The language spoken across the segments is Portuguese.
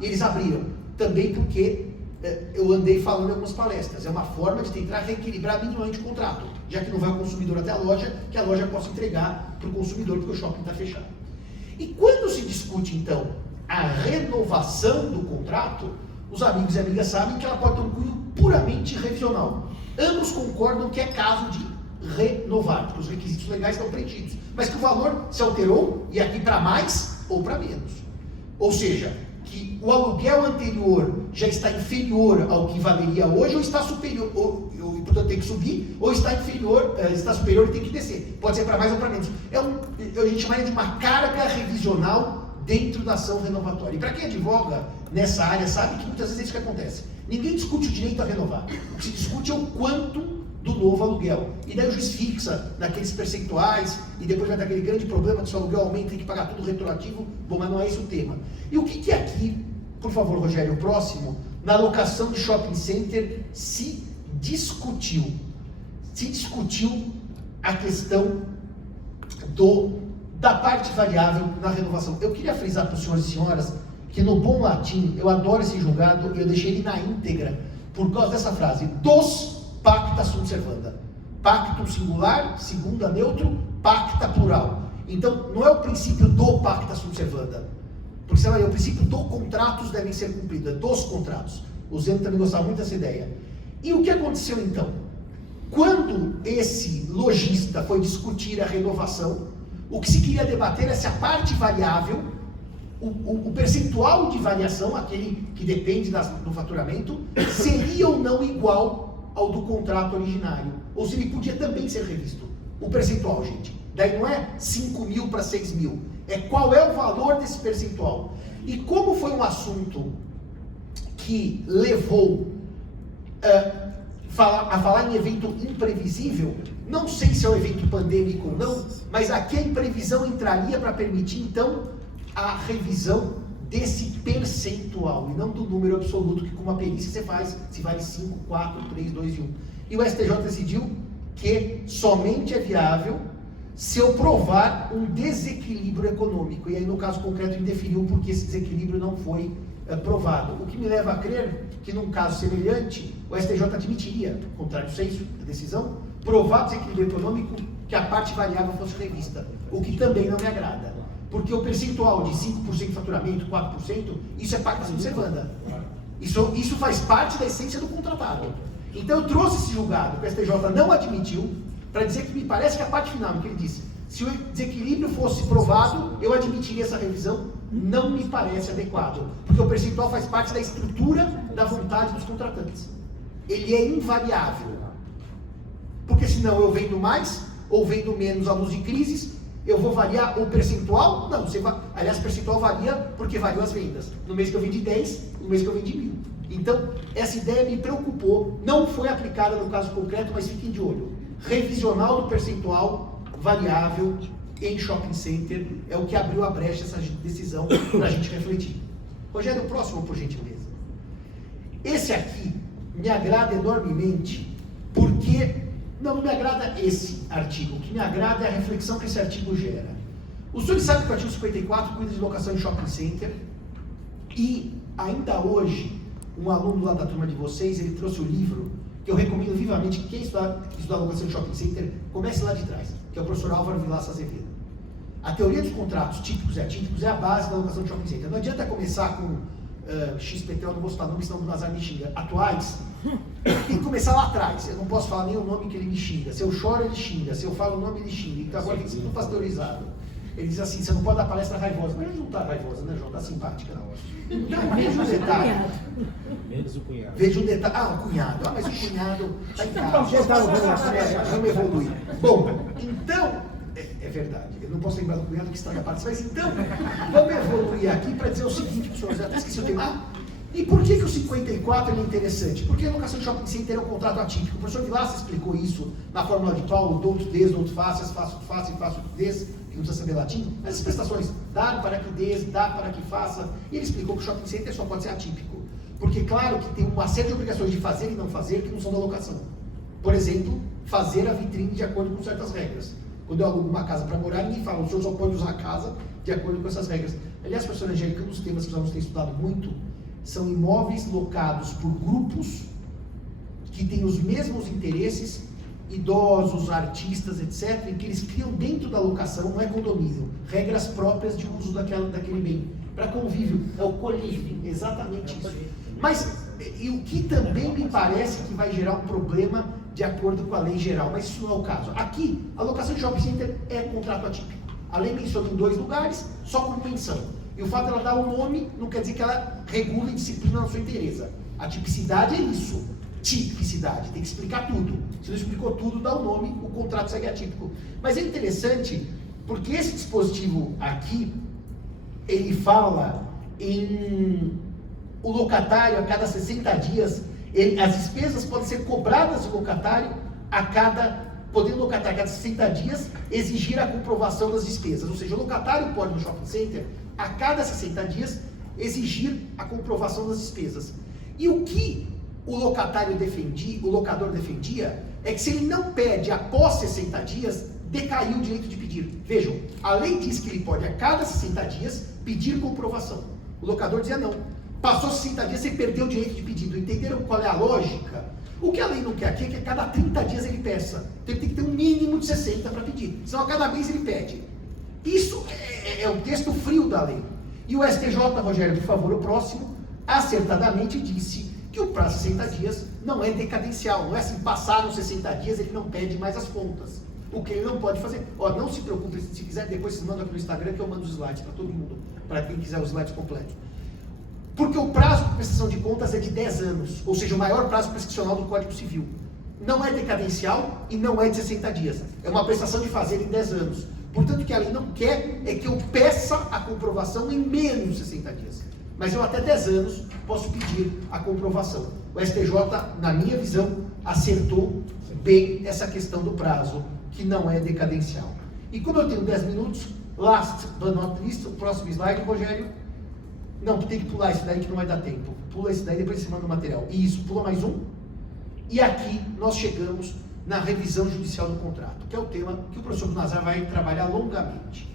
e eles abriram. Também porque eu andei falando em algumas palestras, é uma forma de tentar reequilibrar minimamente o contrato, já que não vai o consumidor até a loja, que a loja possa entregar para o consumidor, porque o shopping está fechado. E quando se discute, então, a renovação do contrato, os amigos e amigas sabem que ela pode ter um cunho puramente revisional. Ambos concordam que é caso de renovar, porque os requisitos legais estão preenchidos, mas que o valor se alterou, e aqui para mais ou para menos. Ou seja, que o aluguel anterior já está inferior ao que valeria hoje, ou está superior, e portanto tem que subir, ou está inferior, está superior e tem que descer. Pode ser para mais ou para menos. A gente chamaria de uma carga revisional dentro da ação renovatória. E para quem advoga nessa área sabe que muitas vezes é isso que acontece. Ninguém discute o direito a renovar. O que se discute é o quanto do novo aluguel. E daí o juiz fixa naqueles percentuais, e depois vai dar aquele grande problema que se o aluguel aumenta, tem que pagar tudo retroativo. Bom, mas não é esse o tema. E o que aqui, por favor, Rogério, o próximo, na locação de shopping center se discutiu? Se discutiu a questão da parte variável na renovação. Eu queria frisar para os senhores e senhoras que no bom latim, eu adoro esse julgado, e eu deixei ele na íntegra, por causa dessa frase, dos pacta sunt servanda. Pactum singular, segunda neutro, pacta plural. Então, não é o princípio do pacta sunt servanda, porque o princípio do contratos devem ser cumpridos, é dos contratos. O Zeno também gostava muito dessa ideia. E o que aconteceu então? Quando esse lojista foi discutir a renovação, o que se queria debater é se a parte variável, o percentual de variação, aquele que depende do faturamento, seria ou não igual ao do contrato originário, ou se ele podia também ser revisto. O percentual, gente. Daí não é 5 mil para 6 mil, é qual é o valor desse percentual. E como foi um assunto que levou a falar em evento imprevisível, não sei se é um evento pandêmico ou não, mas aqui a imprevisão entraria para permitir, então, a revisão desse percentual, e não do número absoluto, que com uma perícia você faz, se vale 5, 4, 3, 2 e 1. E o STJ decidiu que somente é viável se eu provar um desequilíbrio econômico. E aí, no caso concreto, ele definiu porque esse desequilíbrio não foi provado. O que me leva a crer que, num caso semelhante, o STJ admitiria, contrário senso, a decisão, provar desequilíbrio econômico que a parte variável fosse revista, o que também não me agrada. Porque o percentual de 5% de faturamento, 4%, isso é pacta sunt servanda. Isso faz parte da essência do contratado. Então eu trouxe esse julgado que o STJ não admitiu, para dizer que me parece que a parte final, que ele disse, se o desequilíbrio fosse provado, eu admitiria essa revisão, não me parece adequado. Porque o percentual faz parte da estrutura da vontade dos contratantes. Ele é invariável. Porque senão eu vendo mais, ou vendo menos à luz de crises, eu vou variar o percentual? Não, aliás, o percentual varia porque variam as vendas. No mês que eu vendi 10, no mês que eu vendi 1000. Então, essa ideia me preocupou, não foi aplicada no caso concreto, mas fiquem de olho. Revisional do percentual variável em shopping center é o que abriu a brecha essa decisão para a gente refletir. Rogério, o próximo, por gentileza. Esse aqui me agrada enormemente porque... Não me agrada esse artigo, o que me agrada é a reflexão que esse artigo gera. Os senhores sabem que o artigo 54 cuida de locação em shopping center, e ainda hoje, um aluno lá da turma de vocês, ele trouxe o livro, que eu recomendo vivamente que quem estudar locação em shopping center, comece lá de trás, que é o professor Álvaro Vilaça Azevedo. A teoria dos contratos típicos e atípicos é a base da locação de shopping center. Não adianta começar com XPT, eu não vou citar nome, senão o Nazar me xinga, atuais. Tem que começar lá atrás. Eu não posso falar nem o nome que ele me xinga. Se eu choro, ele xinga. Se eu falo o nome, ele xinga. Então agora tem que ser tudo pasteurizado. Ele diz assim, você não pode dar palestra raivosa. Mas não está raivosa, né, João? Está simpática, não. Então veja um detalhe. Menos o cunhado. Veja um detalhe. Ah, o cunhado. Ah, mas o cunhado está em casa. Vamos evoluir. Bom, então, é verdade. Eu não posso lembrar do cunhado que está na parte. Mas então, vamos evoluir aqui para dizer o seguinte, pessoal. Eu até esqueci o tema. E por que o 54 é interessante? Porque a locação de shopping center é um contrato atípico. O professor Vilaça explicou isso na fórmula de Paulo, douto des, douto facias, faço e faço des, que não precisa saber latim. Mas as prestações, dar para que des, dar para que faça. E ele explicou que o shopping center só pode ser atípico. Porque, claro, que tem uma série de obrigações de fazer e não fazer que não são da locação. Por exemplo, fazer a vitrine de acordo com certas regras. Quando eu alugo uma casa para morar, ninguém fala, o senhor só pode usar a casa de acordo com essas regras. Aliás, professor Angélica, um dos temas que nós vamos ter estudado muito são imóveis locados por grupos que têm os mesmos interesses, idosos, artistas, etc., em que eles criam dentro da locação, não é condomínio, regras próprias de uso daquele bem. Para convívio, é o co-living, exatamente isso. Mas, e o que também me parece que vai gerar um problema de acordo com a lei geral, mas isso não é o caso. Aqui, a locação de shopping center é contrato atípico. A lei menciona em 2 lugares, só como menção. E o fato de ela dar um nome não quer dizer que ela regula e disciplina na sua inteireza. A tipicidade é isso. Tipicidade, tem que explicar tudo. Se não explicou tudo, dá o nome, o contrato segue atípico. Mas é interessante, porque esse dispositivo aqui, ele fala em o locatário a cada 60 dias, as despesas podem ser cobradas do locatário podendo o locatário a cada 60 dias exigir a comprovação das despesas. Ou seja, o locatário pode no shopping center, a cada 60 dias, exigir a comprovação das despesas. E o que o locador defendia, é que se ele não pede após 60 dias, decaiu o direito de pedir. Vejam, a lei diz que ele pode a cada 60 dias pedir comprovação. O locador dizia não. Passou 60 dias, você perdeu o direito de pedido. Entenderam qual é a lógica? O que a lei não quer aqui é que a cada 30 dias ele peça. Então ele tem que ter um mínimo de 60 para pedir. Senão a cada mês ele pede. Isso é o texto frio da lei. E o STJ, Rogério, por favor, o próximo, acertadamente disse que o prazo de 60 dias não é decadencial. Não é assim, passaram 60 dias, ele não pede mais as contas. O que ele não pode fazer. Ó, não se preocupe, se quiser, depois vocês mandam aqui no Instagram que eu mando os slides para todo mundo, para quem quiser os slides completos. Porque o prazo de prestação de contas é de 10 anos, ou seja, o maior prazo prescricional do Código Civil. Não é decadencial e não é de 60 dias. É uma prestação de fazer em 10 anos. Portanto, o que a lei não quer é que eu peça a comprovação em menos de 60 dias. Mas eu até 10 anos posso pedir a comprovação. O STJ, na minha visão, acertou bem essa questão do prazo, que não é decadencial. E como eu tenho 10 minutos, last but not least, o próximo slide, Rogério. Não, tem que pular esse daí que não vai dar tempo. Pula esse daí, depois você manda o material. Isso, pula mais um. E aqui nós chegamos na revisão judicial do contrato, que é o tema que o professor Nazar vai trabalhar longamente,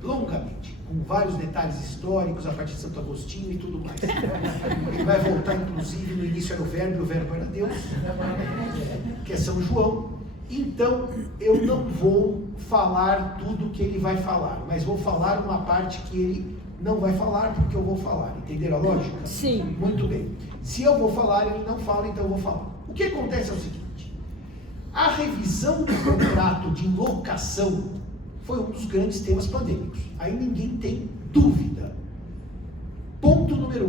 com vários detalhes históricos, a partir de Santo Agostinho e tudo mais. Ele vai voltar, inclusive, no início era o verbo era Deus, que é São João. Então, eu não vou falar tudo que ele vai falar, mas vou falar uma parte que ele não vai falar porque eu vou falar. Entenderam a lógica? Sim. Muito bem. Se eu vou falar, ele não fala, então eu vou falar. O que acontece é o seguinte: a revisão do contrato de locação foi um dos grandes temas pandêmicos. Aí ninguém tem dúvida. Ponto número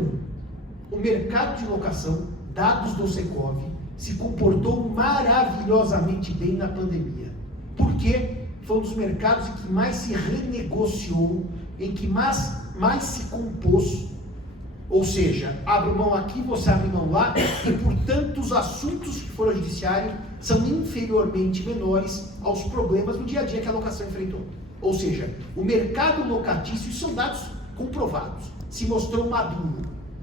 1. O mercado de locação, dados do Secov, se comportou maravilhosamente bem na pandemia. Por quê? Foi um dos mercados em que mais se renegociou, em que mais se compôs. Ou seja, abro mão aqui, você abre mão lá, e portanto os assuntos que foram ao judiciário são inferiormente menores aos problemas do dia a dia que a locação enfrentou. Ou seja, o mercado locatício, isso são dados comprovados, se mostrou maduro,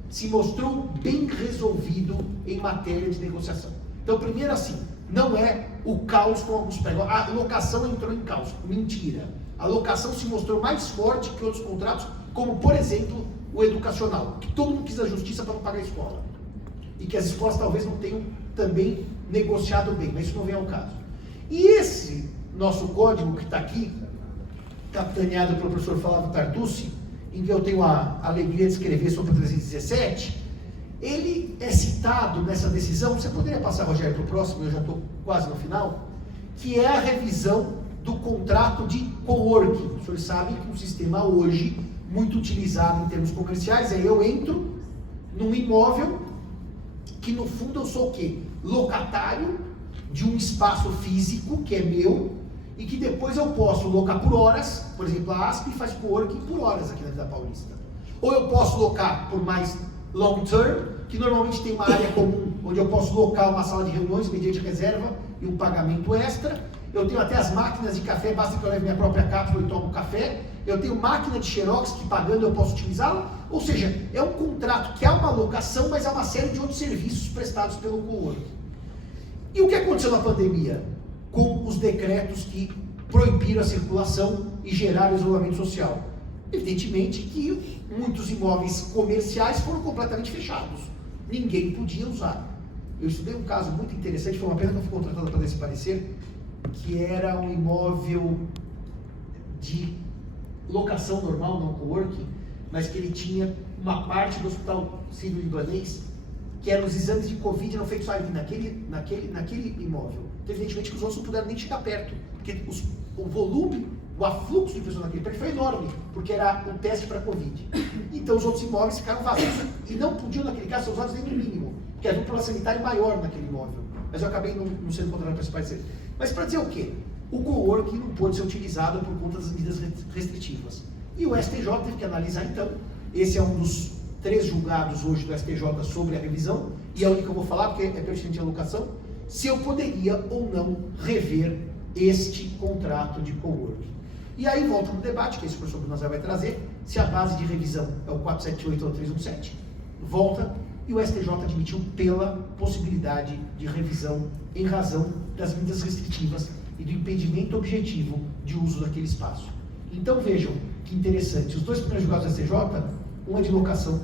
se mostrou bem resolvido em matéria de negociação. Então, primeiro assim, não é o caos com alguns pregos. A locação entrou em caos. Mentira. A locação se mostrou mais forte que outros contratos, como, por exemplo, o educacional, que todo mundo quis a justiça para não pagar a escola. E que as escolas talvez não tenham também negociado bem, mas isso não vem ao caso. E esse nosso código que está aqui, capitaneado pelo professor Flávio Tartucci, em que eu tenho a alegria de escrever sobre o 317, ele é citado nessa decisão. Você poderia passar, Rogério, para o próximo, eu já estou quase no final, que é a revisão do contrato de coworking. Os senhores sabem que um sistema hoje muito utilizado em termos comerciais é: eu entro num imóvel que no fundo eu sou o quê? Locatário de um espaço físico que é meu e que depois eu posso locar por horas. Por exemplo, a ASP faz coworking por horas aqui na Vida Paulista. Ou eu posso locar por mais long term, que normalmente tem uma área comum onde eu posso locar uma sala de reuniões mediante reserva e um pagamento extra. Eu tenho até as máquinas de café, basta que eu leve minha própria cápsula e tomo café. Eu tenho máquina de xerox que pagando eu posso utilizá-la. Ou seja, é um contrato que é uma locação, mas é uma série de outros serviços prestados pelo coworking. E o que aconteceu na pandemia? Com os decretos que proibiram a circulação e geraram isolamento social. Evidentemente que muitos imóveis comerciais foram completamente fechados. Ninguém podia usar. Eu estudei um caso muito interessante, foi uma pena que eu fui contratada para dar esse parecer, que era um imóvel de locação normal, não coworking, mas que ele tinha uma parte do hospital sírio-libanês, que eram os exames de Covid não feitos ali, naquele imóvel. Então, evidentemente que os outros não puderam nem chegar perto, porque o volume, o afluxo de pessoas naquele prédio foi enorme, porque era um teste para Covid. Então os outros imóveis ficaram vazios e não podiam, naquele caso, ser usados nem no mínimo, porque havia um problema sanitário maior naquele imóvel. Mas eu acabei não sendo contratado para esse parecer. Mas para dizer o quê? O coworking não pôde ser utilizado por conta das medidas restritivas. E o STJ teve que analisar, então, esse é um dos 3 julgados hoje do STJ sobre a revisão, e é o único que eu vou falar, porque é pertinente à locação, se eu poderia ou não rever este contrato de coworking. E aí volta no debate, que esse professor Bruno Nazar vai trazer, se a base de revisão é o 478 ou 317. Volta, e o STJ admitiu pela possibilidade de revisão em razão das medidas restritivas e do impedimento objetivo de uso daquele espaço. Então vejam que interessante, os 2 primeiros julgados do STJ, um é de locação,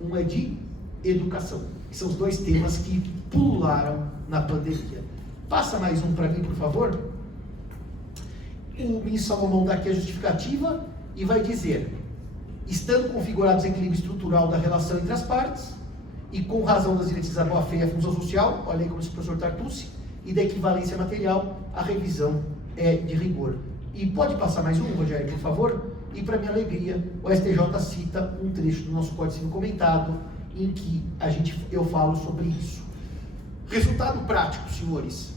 um é de educação, que são os 2 temas que pulularam na pandemia. Passa mais um para mim, por favor. O ministro Salomão dá aqui a justificativa e vai dizer: estando configurados o equilíbrio estrutural da relação entre as partes, e com razão das diretrizes da boa-fé e a função social, olha aí como disse o professor Tartucci, e da equivalência material, a revisão é de rigor. E pode passar mais um, Rogério, por favor? E para minha alegria, o STJ cita um trecho do nosso Código Civil comentado, em que eu falo sobre isso. Resultado prático, senhores,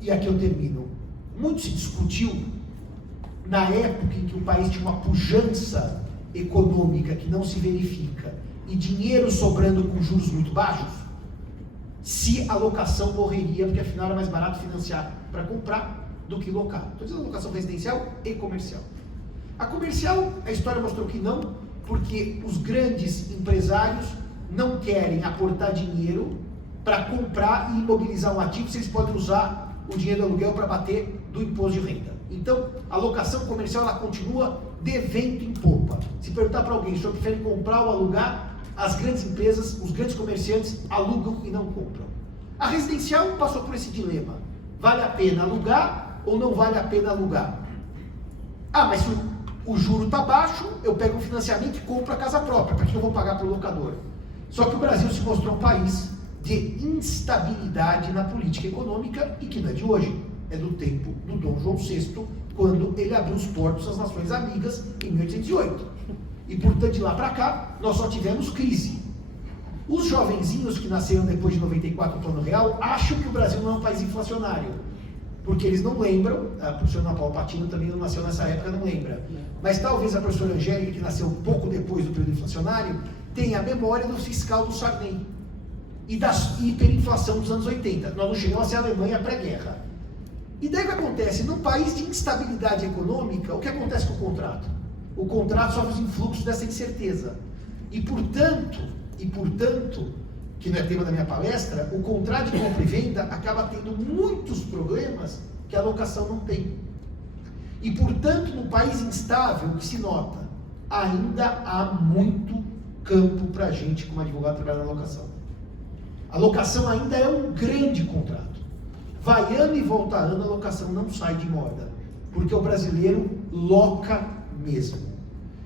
e aqui eu termino. Muito se discutiu, na época em que o país tinha uma pujança econômica que não se verifica, e dinheiro sobrando com juros muito baixos, se a locação morreria, porque afinal era mais barato financiar para comprar do que locar. Estou dizendo locação residencial e comercial. A comercial, a história mostrou que não, porque os grandes empresários não querem aportar dinheiro para comprar e imobilizar um ativo, se eles podem usar o dinheiro do aluguel para bater do imposto de renda. Então, a locação comercial ela continua de vento em popa. Se perguntar para alguém, o senhor prefere comprar ou alugar, as grandes empresas, os grandes comerciantes alugam e não compram. A residencial passou por esse dilema. Vale a pena alugar ou não vale a pena alugar? Ah, mas se o juro está baixo, eu pego um financiamento e compro a casa própria. Para que eu vou pagar para o locador? Só que o Brasil se mostrou um país de instabilidade na política econômica e que não é de hoje. É do tempo do Dom João VI, quando ele abriu os portos às nações amigas em 1808. E, portanto, de lá para cá, nós só tivemos crise. Os jovenzinhos que nasceram depois de 94 no Plano Real acham que o Brasil não é um país inflacionário, porque eles não lembram, a professora Ana Paula Patino também não nasceu nessa época, não lembra. Mas talvez a professora Angélica, que nasceu pouco depois do período inflacionário, tenha a memória do fiscal do Sarney e da hiperinflação dos anos 80. Nós não chegamos a ser a Alemanha pré-guerra. E daí o que acontece? Num país de instabilidade econômica, o que acontece com o contrato? O contrato sofre os influxos dessa incerteza. E portanto, que não é tema da minha palestra, o contrato de compra e venda acaba tendo muitos problemas que a locação não tem. E portanto, num país instável, o que se nota? Ainda há muito campo para a gente, como advogado, trabalhar na locação. A locação ainda é um grande contrato. Vai ano e volta ano, a locação não sai de moda, porque o brasileiro loca mesmo.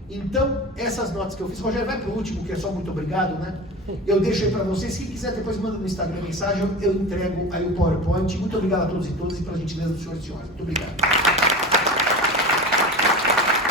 Então, essas notas que eu fiz, Rogério, vai para o último, que é só muito obrigado, né? Eu deixo aí para vocês, quem quiser depois manda no Instagram mensagem, eu entrego aí o PowerPoint. Muito obrigado a todos e todas e pela gentileza do senhor e senhora. Muito obrigado.